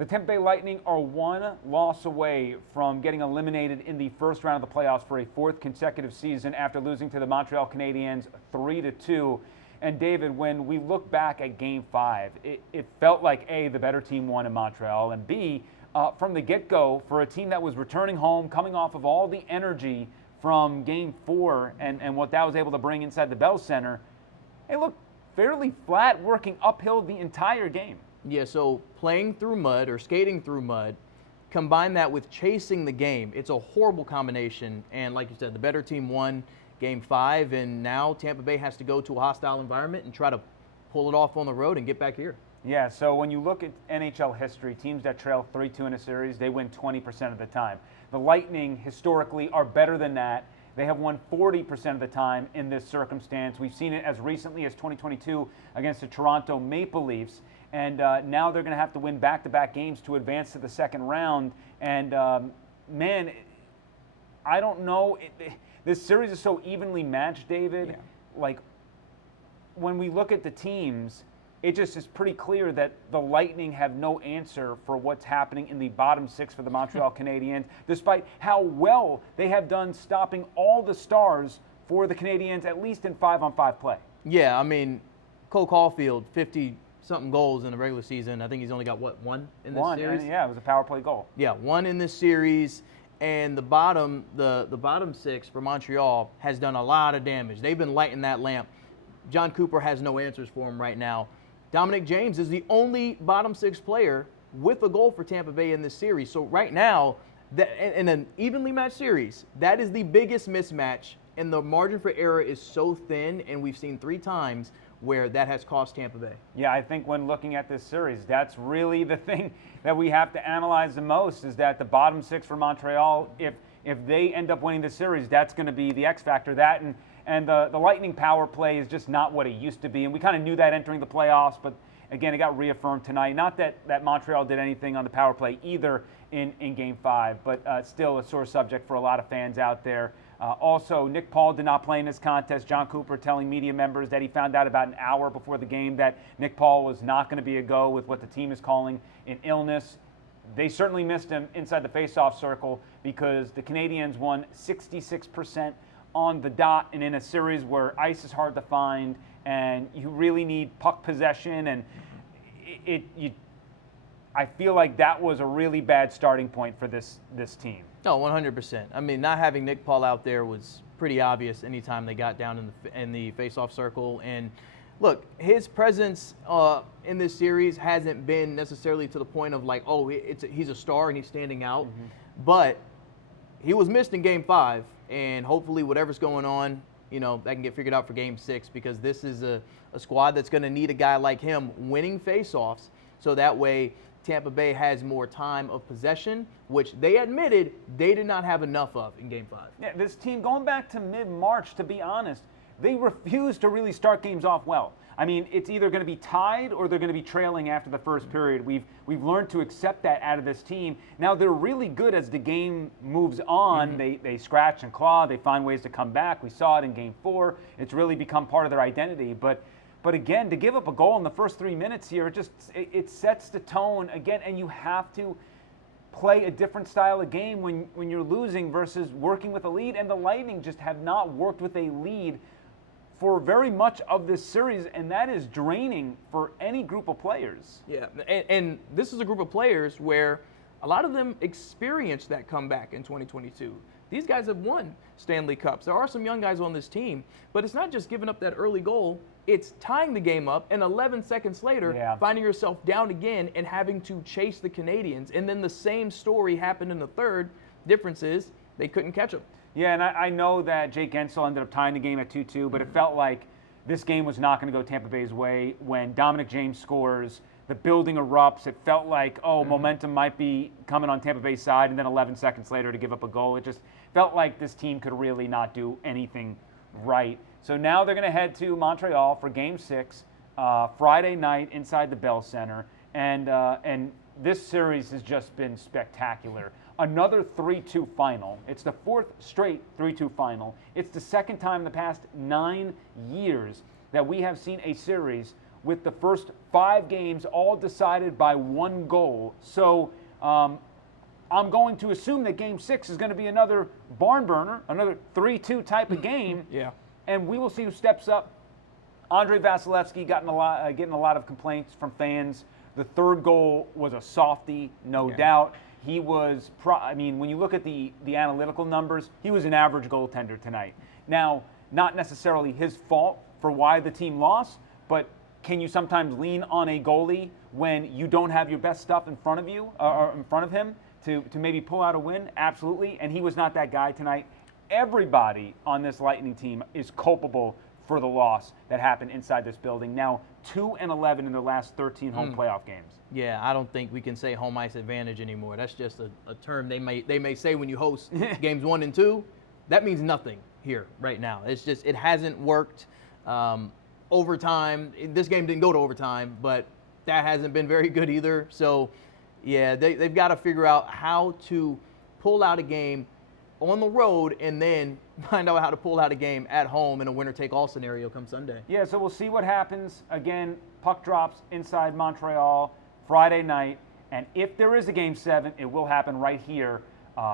The Tampa Bay Lightning are one loss away from getting eliminated in the first round of the playoffs for a fourth consecutive season after losing to the Montreal Canadiens 3-2. And David, when we look back at Game 5, it felt like A, the better team won in Montreal, and B, from the get-go, for a team that was returning home, coming off of all the energy from Game 4 and what that was able to bring inside the Bell Center, it looked fairly flat, working uphill the entire game. Yeah, so playing through mud or skating through mud, combine that with chasing the game, it's a horrible combination. And like you said, the better team won Game 5, and now Tampa Bay has to go to a hostile environment and try to pull it off on the road and get back here. Yeah, so when you look at NHL history, teams that trail 3-2 in a series, they win 20% of the time. The Lightning historically are better than that. They have won 40% of the time in this circumstance. We've seen it as recently as 2022 against the Toronto Maple Leafs. And now they're going to have to win back-to-back games to advance to the second round. And, man, I don't know. This series is so evenly matched, David. Yeah. Like, when we look at the teams, it just is pretty clear that the Lightning have no answer for what's happening in the bottom six for the Montreal Canadiens, despite how well they have done stopping all the stars for the Canadiens, at least in 5-on-5 play. Yeah, I mean, Cole Caulfield, 50-something goals in the regular season. I think he's only got, what, one in this series? Yeah, it was a power play goal. Yeah, one in this series. And the bottom six for Montreal has done a lot of damage. They've been lighting that lamp. John Cooper has no answers for him right now. Dominic James is the only bottom six player with a goal for Tampa Bay in this series. So right now, in an evenly matched series, that is the biggest mismatch, and the margin for error is so thin, and we've seen 3 times where that has cost Tampa Bay. Yeah, I think when looking at this series, that's really the thing that we have to analyze the most, is that the bottom six for Montreal, if they end up winning the series, that's going to be the X factor. That and the Lightning power play is just not what it used to be, and we kind of knew that entering the playoffs, but again, it got reaffirmed tonight. Not that Montreal did anything on the power play either in Game 5, but still a sore subject for a lot of fans out there. Also, Nick Paul did not play in this contest. John Cooper telling media members that he found out about an hour before the game that Nick Paul was not going to be a go with what the team is calling an illness. They certainly missed him inside the faceoff circle because the Canadiens won 66% on the dot, and in a series where ice is hard to find and you really need puck possession, and I feel like that was a really bad starting point for this team. No, 100%. I mean, not having Nick Paul out there was pretty obvious anytime they got down in the face-off circle. And look, his presence in this series hasn't been necessarily to the point of like, oh, he's a star and he's standing out. Mm-hmm. But he was missed in Game 5, and hopefully whatever's going on, that can get figured out for Game 6, because this is a squad that's going to need a guy like him winning face-offs, so that way Tampa Bay has more time of possession, which they admitted they did not have enough of in Game 5. Yeah, this team, going back to mid-March, to be honest, they refused to really start games off well. I mean, it's either going to be tied or they're going to be trailing after the first period. We've learned to accept that out of this team. Now, they're really good as the game moves on. Mm-hmm. They scratch and claw. They find ways to come back. We saw it in Game 4. It's really become part of their identity. But again, to give up a goal in the first 3 minutes here, it sets the tone again, and you have to play a different style of game when you're losing versus working with a lead. And the Lightning just have not worked with a lead for very much of this series, and that is draining for any group of players. Yeah, and this is a group of players where a lot of them experienced that comeback in 2022. These guys have won Stanley Cups. There are some young guys on this team, but it's not just giving up that early goal. It's tying the game up, and 11 seconds later, finding yourself down again and having to chase the Canadiens. And then the same story happened in the third. Difference is they couldn't catch them. Yeah, and I know that Jake Gensel ended up tying the game at 2-2, but it felt like this game was not going to go Tampa Bay's way. When Dominic James scores, the building erupts. It felt like, momentum might be coming on Tampa Bay's side, and then 11 seconds later to give up a goal. It just felt like this team could really not do anything right. So now they're going to head to Montreal for Game 6, Friday night inside the Bell Center, and this series has just been spectacular. Another 3-2 final. It's the 4th straight 3-2 final. It's the second time in the past 9 years that we have seen a series with the first 5 games all decided by 1 goal. So I'm going to assume that Game 6 is going to be another barn burner, another 3-2 type of game. Yeah. And we will see who steps up. Andrei Vasilevsky getting a lot of complaints from fans. The 3rd goal was a softie, no doubt. He was, when you look at the analytical numbers, he was an average goaltender tonight. Now, not necessarily his fault for why the team lost, but can you sometimes lean on a goalie when you don't have your best stuff in front of you or in front of him to maybe pull out a win? Absolutely. And he was not that guy tonight. Everybody on this Lightning team is culpable for the loss that happened inside this building. Now 2-11 in their last 13 home playoff games. Yeah, I don't think we can say home ice advantage anymore. That's just a term they may say when you host games 1 and 2. That means nothing here right now. It's just it hasn't worked. Overtime. This game didn't go to overtime, but that hasn't been very good either. So, yeah, they've got to figure out how to pull out a game on the road and then find out how to pull out a game at home in a winner-take-all scenario come Sunday. Yeah, so we'll see what happens. Again, puck drops inside Montreal Friday night, and if there is a Game 7, it will happen right here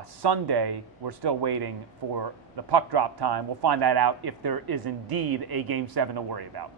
Sunday. We're still waiting for the puck drop time. We'll find that out if there is indeed a Game 7 to worry about.